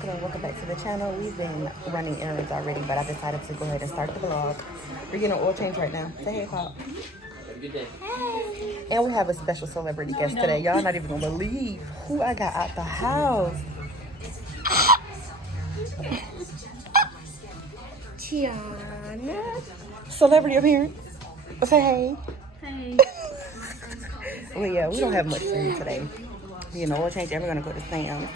welcome back to the channel. We've been running errands already, but I decided to go ahead and start the vlog. We're getting an oil change right now. Say hey, Pop. Good day. Hey. And we have a special celebrity guest today. Y'all not even gonna believe who I got out the house. Tiana. Celebrity appearance. Say hey. Hey. Well, yeah, we don't have much food today. You know, oil change, and we're gonna go to Sam's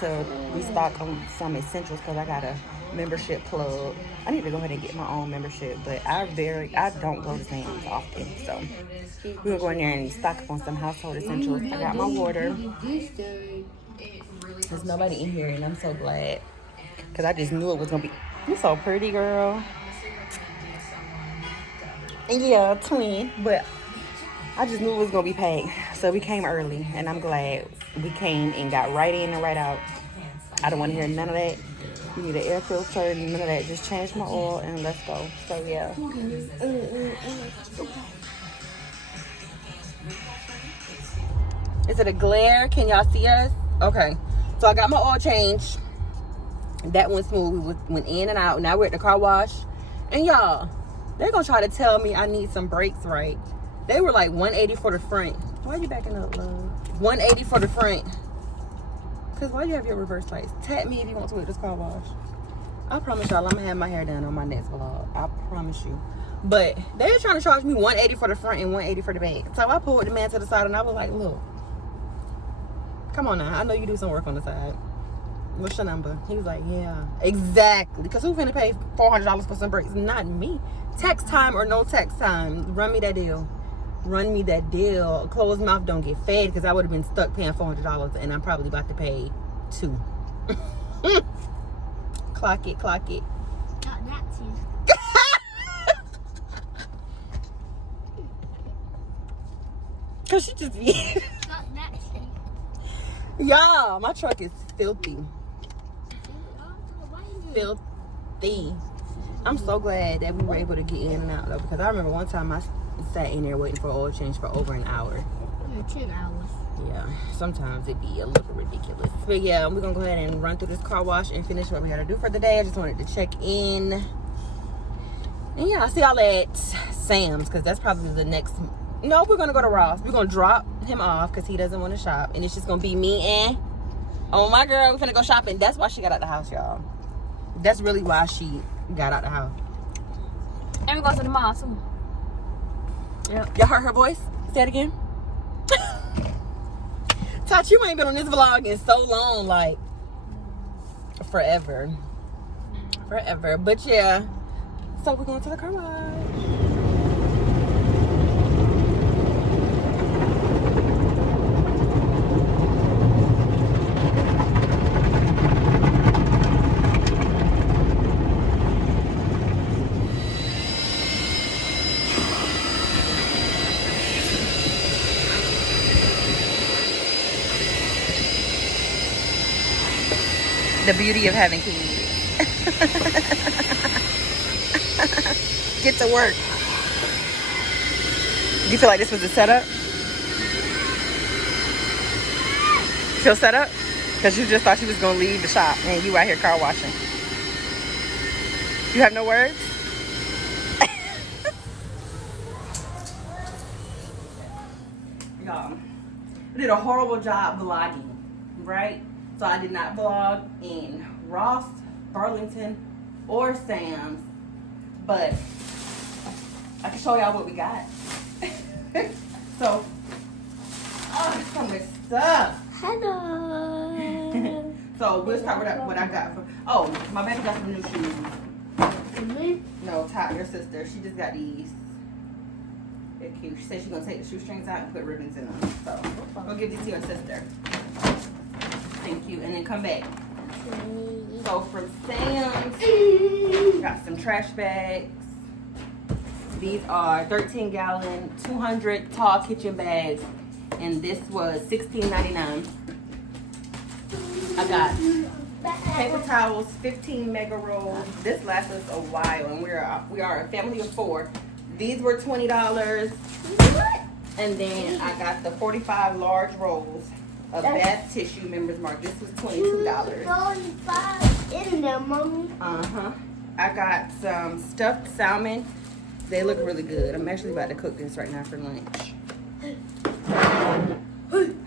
to restock on some essentials because I got a membership plug. I need to go ahead and get my own membership, but I don't go to Sam's often, so we're gonna go in there and stock up on some household essentials. I got my water. There's nobody in here, and I'm so glad because I just knew it was gonna be. You're so pretty, girl. And yeah, twin, but I just knew it was gonna be packed, so we came early, and I'm glad we came and got right in and right out. I don't want to hear none of that. You need an air filter, none of that. Just change my oil and let's go. So yeah. Is it a glare? Can y'all see us? Okay. So I got my oil change. That went smooth. We went in and out. Now we're at the car wash, and y'all, they're gonna try to tell me I need some brakes, right? They were like $180 for the front. Why are you backing up, love? $180 for the front. Cause why you have your reverse lights? Tap me if you want to at this car wash. I promise y'all I'm gonna have my hair done on my next vlog. I promise you. But they're trying to charge me $180 for the front and $180 for the back. So I pulled the man to the side and I was like, look, come on now. I know you do some work on the side. What's your number? He was like, yeah, exactly. Cause who's finna pay $400 for some brakes? Not me. Tax time or no tax time. Run me that deal. Run me that deal. A closed mouth don't get fed, because I would have been stuck paying $400 and I'm probably about to pay $2. Clock it. Got that too. Cause she just be Got that too. y'all, my truck is filthy. Filthy. I'm so glad that we were able to get in and out though, because I remember one time I sat in there waiting for oil change for over an hour. 10 hours. Yeah, sometimes it be a little ridiculous. But yeah, we're gonna go ahead and run through this car wash and finish what we had to do for the day. I just wanted to check in. And yeah, I'll see y'all at Sam's, because that's probably the next. No, we're gonna go to Ross. We're gonna drop him off because he doesn't want to shop. And it's just gonna be me and my girl. We're finna go shopping. That's why she got out the house, y'all. That's really why she got out the house. And we go to the mall too. Yep. Y'all heard her voice? Say it again. Touch, you ain't been on this vlog in so long, like forever. But yeah, so we're going to the car wash. The beauty of having kids. Get to work. Do you feel like this was a setup? Feel set up? Because you just thought she was going to leave the shop and you out here car washing. You have no words? Y'all, I did a horrible job vlogging, right? So I did not vlog in Ross, Burlington, or Sam's, but I can show y'all what we got. So, so much stuff. Hello. So we'll start with what I got for. Oh, my baby got some new shoes. Me? No, Ty, your sister, she just got these. They're cute. She said she's gonna take the shoestrings out and put ribbons in them. So we'll give these to your sister. Thank you, and then come back. So from Sam's, got some trash bags. These are 13-gallon, 200 tall kitchen bags, and this was $16.99. I got paper towels, 15 mega rolls. This lasts us a while, and we are a family of 4. These were $20. And then I got the 45 large rolls a bath tissue members mark. This was $22. In there, mommy. I got some stuffed salmon. They look really good. I'm actually about to cook this right now for lunch.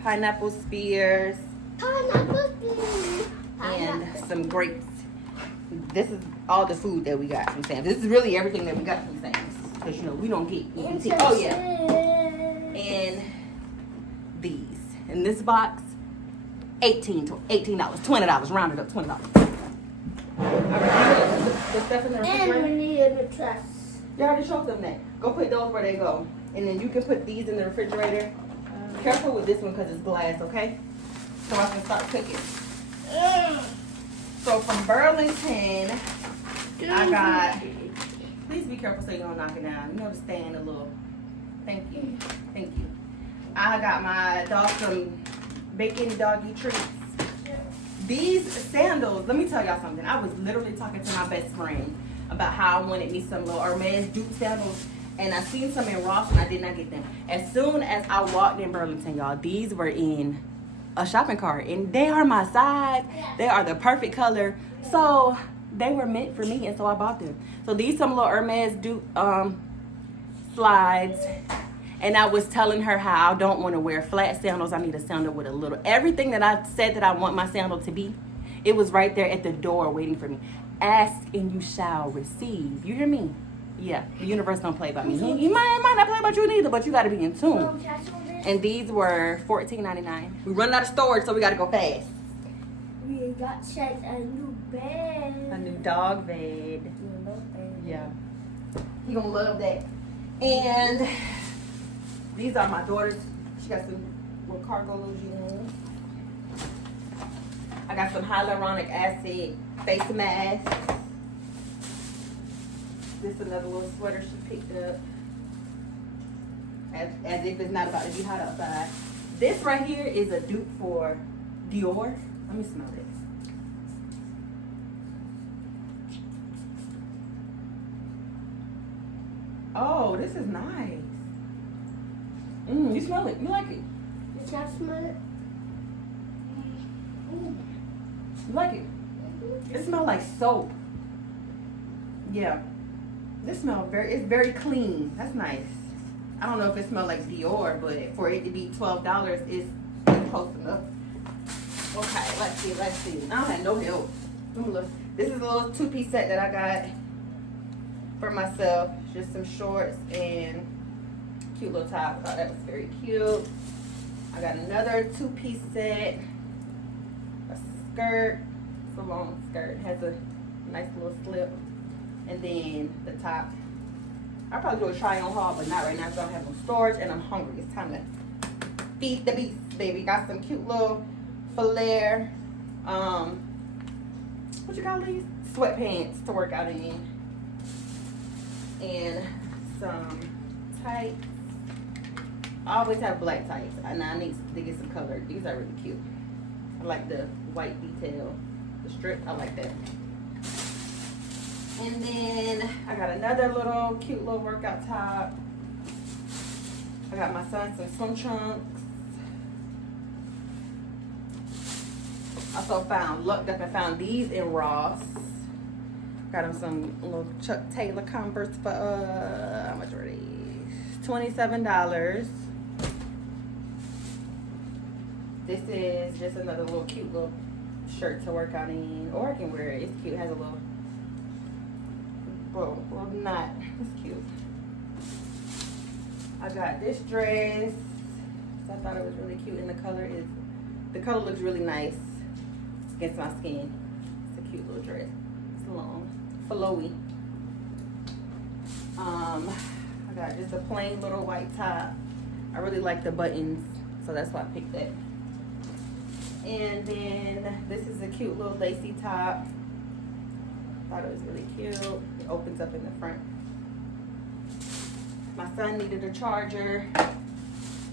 Pineapple spears and some grapes. This is all the food that we got from Sam's. This is really everything that we got from Sam's. Because, you know, we don't get EBT. Oh, yeah. And these. In this box, $18, $20, rounded up, $20. The stuff in the refrigerator. And we need the trash. You already showed them that. Go put those where they go. And then you can put these in the refrigerator. Careful with this one because it's glass, okay? So I can start cooking. So from Burlington, I got, please be careful so you don't knock it down. You know to stand a little. Thank you. Thank you. I got my dog some bacon doggy treats. These sandals, let me tell y'all something. I was literally talking to my best friend about how I wanted me some little Errands dupe sandals. And I seen some in Ross and I did not get them. As soon as I walked in Burlington, y'all, these were in a shopping cart. And they are my size. They are the perfect color. So they were meant for me and so I bought them. So these some little Errands dupe slides. And I was telling her how I don't want to wear flat sandals. I need a sandal with a little. Everything that I said that I want my sandal to be, it was right there at the door waiting for me. Ask and you shall receive. You hear me? Yeah, the universe don't play about me. He might not play about you neither, but you got to be in tune. And these were $14.99. We running out of storage, so we got to go fast. We got Chad a new bed. A new dog bed. Yeah. He gonna love that. And these are my daughter's. She got some little cargo little jeans. I got some hyaluronic acid face masks. This is another little sweater she picked up. As if it's not about to be hot outside. This right here is a dupe for Dior. Let me smell this. Oh, this is nice. You smell it. You like it. Did y'all smell it? You like it? It smells like soap. Yeah. This smells it's very clean. That's nice. I don't know if it smells like Dior, but for it to be $12, it's close enough. Okay, let's see. I don't have no help. This is a little two-piece set that I got for myself. Just some shorts and cute little top. I thought that was very cute. I got another two-piece set. A skirt. It's a long skirt. It has a nice little slip. And then the top. I'll probably do a try on haul, but not right now because I don't have no storage and I'm hungry. It's time to feed the beast, baby. Got some cute little flare, what you call these? Sweatpants to work out in. And some tights. I always have black tights. And I need to get some color. These are really cute. I like the white detail. The strip, I like that. And then I got another little cute little workout top. I got my son some swim trunks. Also looked up and found these in Ross. Got him some little Chuck Taylor Converse for, how much were these? $27. This is just another little cute little shirt to work out in. Or I can wear it. It's cute. It has a little knot. It's cute. I got this dress. So I thought it was really cute, and the color looks really nice against my skin. It's a cute little dress. It's long, flowy. I got just a plain little white top. I really like the buttons, so that's why I picked that. And then this is a cute little lacy top. Thought it was really cute. It opens up in the front. My son needed a charger,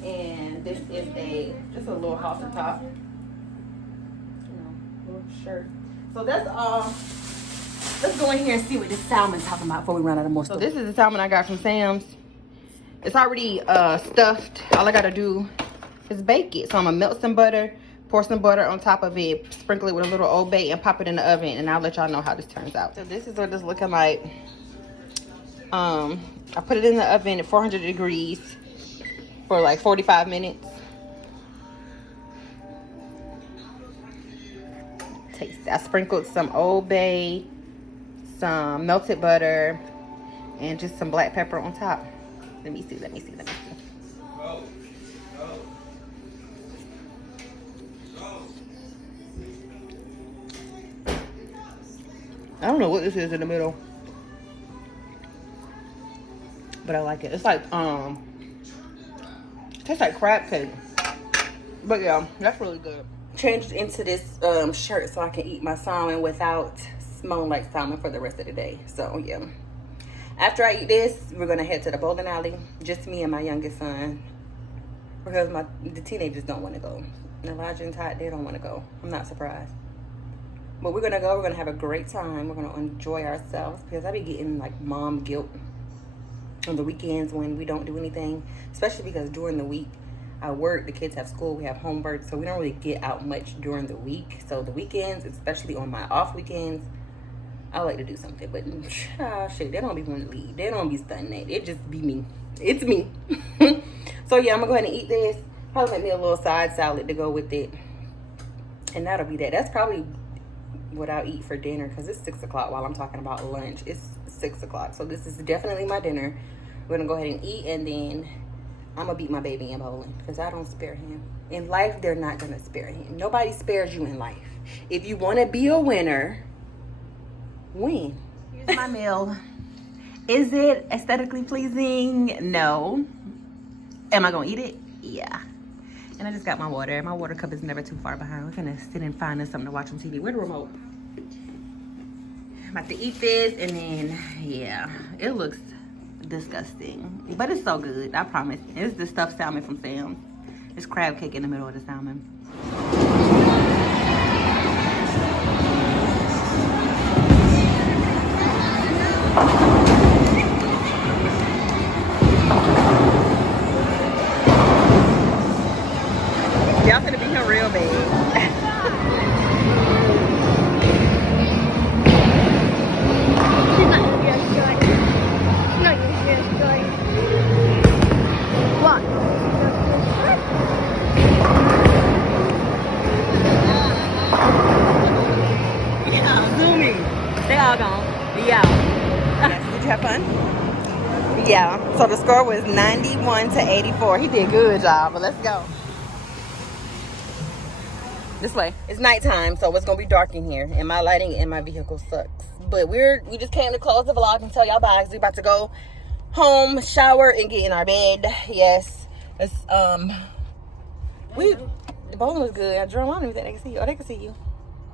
and this is just a little halter top, little shirt. So that's all. Let's go in here and see what this salmon's talking about before we run out of more stuff. So this is the salmon I got from Sam's. It's already stuffed. All I gotta do is bake it. So I'm gonna melt some butter, pour some butter on top of it, sprinkle it with a little Old Bay, and pop it in the oven, and I'll let y'all know how this turns out. So this is what it's looking like. I put it in the oven at 400 degrees for like 45 minutes. Taste. I sprinkled some Old Bay, some melted butter, and just some black pepper on top. Let me see. I don't know what this is in the middle, but I like it. It's like it tastes like crab cake. But yeah, that's really good. Changed into this shirt so I can eat my salmon without smelling like salmon for the rest of the day. So yeah. After I eat this, we're gonna head to the bowling alley. Just me and my youngest son, because the teenagers don't want to go. Elijah and Todd, they don't want to go. I'm not surprised. But we're gonna go. We're gonna have a great time. We're gonna enjoy ourselves, because I be getting like mom guilt on the weekends when we don't do anything, especially because during the week I work, the kids have school, we have homework, so we don't really get out much during the week. So the weekends, especially on my off weekends, I like to do something. But shit, they don't be wanting to leave. They don't be stunning it. It just be me. It's me. So yeah, I'm gonna go ahead and eat this. Probably make me a little side salad to go with it, and that'll be that. That's probably what I'll eat for dinner, because it's 6 o'clock while I'm talking about lunch. It's 6 o'clock, so this is definitely my dinner. We're gonna go ahead and eat, and then I'm gonna beat my baby in bowling, because I don't spare him. In life, they're not gonna spare him. Nobody spares you in life. If you want to be a winner, win. Here's my meal. Is it aesthetically pleasing? No. Am I gonna eat it? Yeah. And I just got my water. My water cup is never too far behind. We're gonna sit and find us something to watch on TV. Where's the remote? I'm about to eat this, and then, yeah, it looks disgusting, but it's so good. I promise. It's the stuffed salmon from Sam's. There's crab cake in the middle of the salmon. Y'all finna be here real bad. She's not your real story. She's not your real story. What? Yeah, zooming. They all gone. Yeah. Did you have fun? Yeah. So the score was 91 to 84. He did good, y'all. But let's go. This way. It's nighttime, so it's gonna be dark in here, and my lighting in my vehicle sucks. But we just came to close the vlog and tell y'all bye, because we about to go home, shower, and get in our bed. Yes. It's the bowling was good. I drove on and they can see you. Oh, they can see you.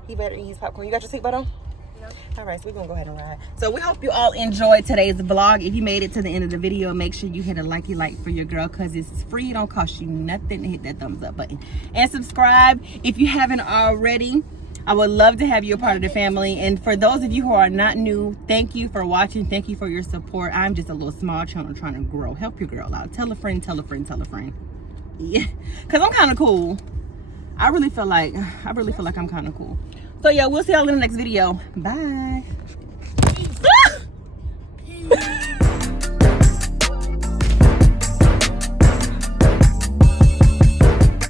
He better eat his popcorn. You got your seatbelt on? No. All right, so we're gonna go ahead and ride. So we hope you all enjoyed today's vlog. If you made it to the end of the video, make sure you hit a likey like for your girl, because it's free. It don't cost you nothing to hit that thumbs up button. And subscribe if you haven't already. I would love to have you a part of the family. And for those of you who are not new, thank you for watching. Thank you for your support. I'm just a little small channel trying to grow. Help your girl out. Tell a friend, tell a friend, tell a friend. Yeah, because I'm kind of cool. I really feel like I'm kind of cool. So yeah, we'll see y'all in the next video. Bye.